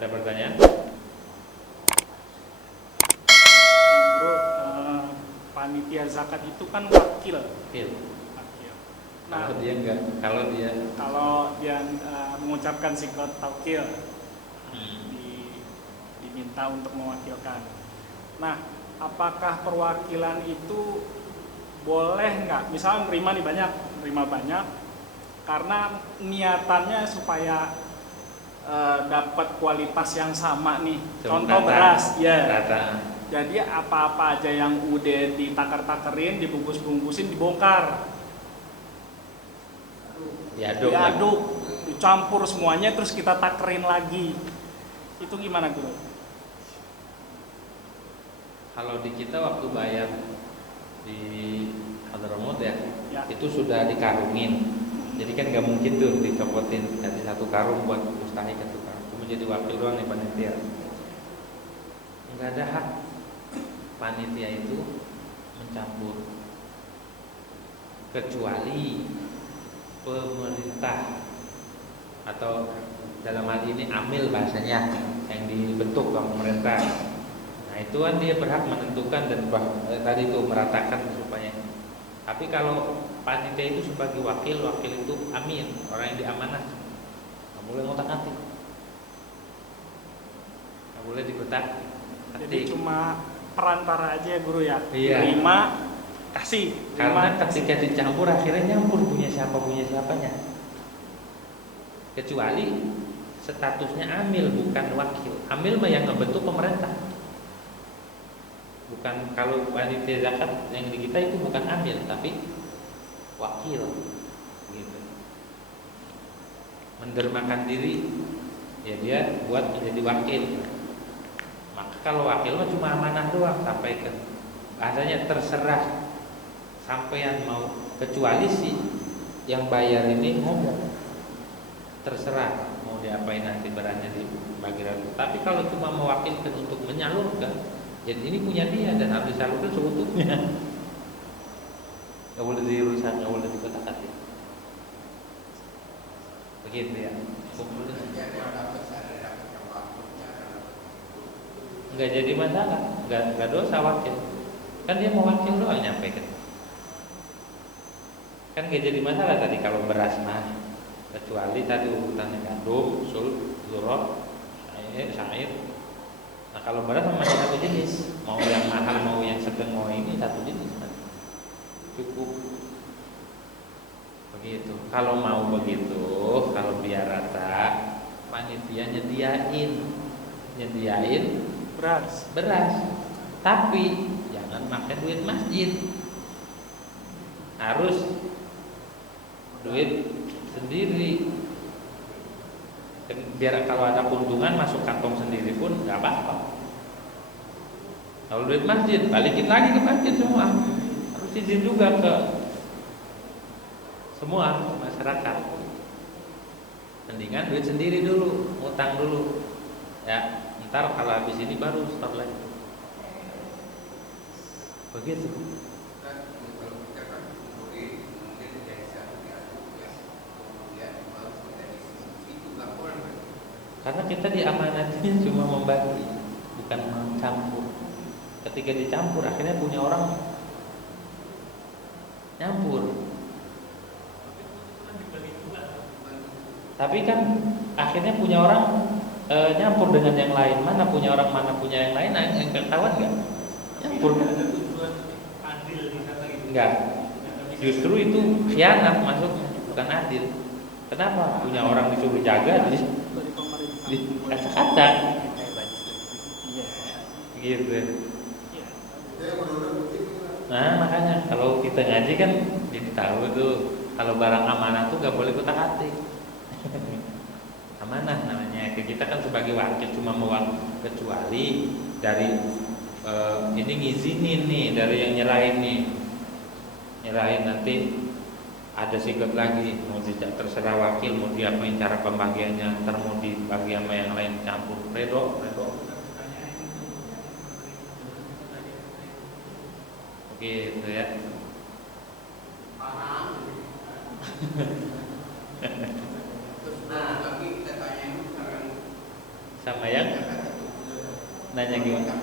Ada pertanyaan? Bro, panitia zakat itu kan wakil. Iya. Wakil. Nah, Kalau dia mengucapkan sikot taukil, diminta untuk mewakilkan. Nah, apakah perwakilan itu boleh nggak? Misalnya nerima banyak, karena niatannya supaya dapat kualitas yang sama nih. Contoh beras, ya. Rata. Jadi apa-apa aja yang udah ditakar-takerin, dibungkus-bungkusin, dibongkar, diaduk, dicampur semuanya, terus kita takerin lagi. Itu gimana, Guru? Kalau di kita waktu bayar di Hadramaut ya, itu sudah dikarungin. Jadi kan nggak mungkin tuh dicopotin dari satu karung buat mustahik ke satu karung. Cuma jadi wakil doang nih panitia. Nggak ada hak panitia itu mencampur, kecuali pemerintah atau dalam hal ini amil bahasanya yang dibentuk oleh pemerintah. Nah itu kan dia berhak menentukan dan tadi itu meratakan supaya. Tapi kalau panitia itu sebagai wakil itu amil, orang yang diamanah, nggak boleh ngotak-ngatik, nggak boleh dikotak-ngatik. Jadi cuma perantara aja ya, Guru ya. Iya. Terima, kasih. Karena ketika dicampur akhirnya nyampur punya siapanya. Kecuali statusnya amil bukan wakil. Amil mah yang ngebentuk pemerintah. Bukan, kalau panitia zakat yang di kita itu bukan amil tapi wakil gitu. Mendermakan diri ya dia buat menjadi wakil. Maka kalau wakil mah cuma amanah doang, sampaikan. Bahasanya terserah sampean mau, kecuali si yang bayar ini ngomong terserah mau diapain nanti berasnya dibagi rata. Tapi kalau cuma mewakilkan untuk menyalurkan, jadi ini punya dia dan harus disalurkan seutuhnya. Nggak boleh dirusak, nggak boleh dikotak-katik. Begitu ya. Nggak jadi masalah, nggak dosa wakil. Kan dia mau wakil doang nyampaikan. Kan nggak jadi masalah tadi kalau beras mah, kecuali tadi urutannya gandum, zurot, syair. Nah kalau beras masih satu jenis, mau yang mahal mau yang sedang mau ini satu jenis, cukup begitu. Kalau mau begitu, kalau biar rata, panitia nyediain beras. Tapi jangan makan duit masjid, harus duit sendiri. Biar kalau ada keuntungan masuk kantong sendiri pun nggak apa-apa. Kalau duit masjid balikin lagi ke masjid semua. Harus izin juga ke semua masyarakat. Mendingan duit sendiri dulu, ngutang dulu. Ya, ntar kalau habis ini baru stop lagi. Begitu. Karena kita diamanatin cuma membagi, bukan mencampur. Ketika dicampur akhirnya punya orang nyampur. Tapi kan akhirnya punya orang nyampur dengan yang lain. Mana punya orang, mana punya yang lain, yang ketahuan nggak? Nyampur. Enggak. Justru itu khianat masuknya, bukan adil. Kenapa? Punya orang disuruh jaga acak-acak gitu. Nah makanya kalau kita ngaji kan jadi tahu tuh kalau barang amanah tuh gak boleh kutak-atik. Amanah namanya. Kita kan sebagai wakil cuma kecuali dari ini ngizinin nih dari yang nyerahin nanti ada sikap lagi, mau tidak terserah wakil, mau diapain cara pembagiannya, ntar mau dibagi sama yang lain campur, redo. Begitu ya. sama yang nanya gimana?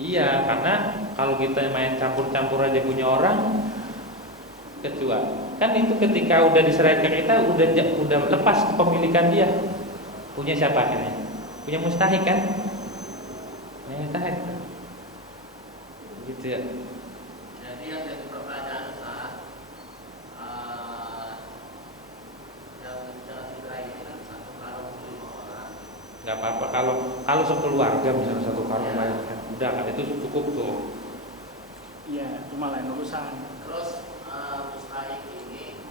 Iya, karena kalau kita main campur-campur aja punya orang, kecuali kan itu ketika udah diserahin ke kita udah lepas kepemilikan dia. Punya siapa akhirnya? Punya mustahik kan? Punya mustahik. Gitu ya. Jadi yang jadi pertanyaan saat yang dicerai ini kan satu karung 5 orang. Nggak apa-apa kalau sekeluarga misalnya satu karung banyak kan. Udah kan itu cukup tuh. Iya, cuma lain urusan. Terus mustahik ini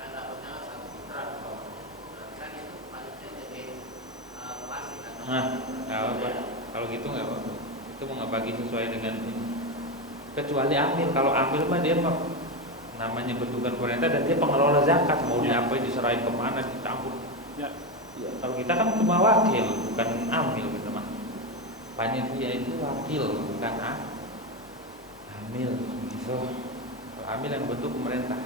kan dapatnya satu putra. Berarti kan itu paliknya jadi klasik kan. Nah, nggak apa-apa. Kalau gitu nggak apa-apa. Itu mau nggak bagi sesuai dengan ini. Kecuali amil. Kalau amil mah dia mah namanya bentukan pemerintah dan dia pengelola zakat, mau diapain, diserahin kemana, dicampur. Ya. Ya, kalau kita kan cuma wakil, bukan amil kita mah. Panitia itu wakil, bukan amil. Gitu. Kalau amil yang bentuk pemerintah.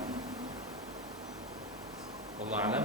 Wallahu a'lam.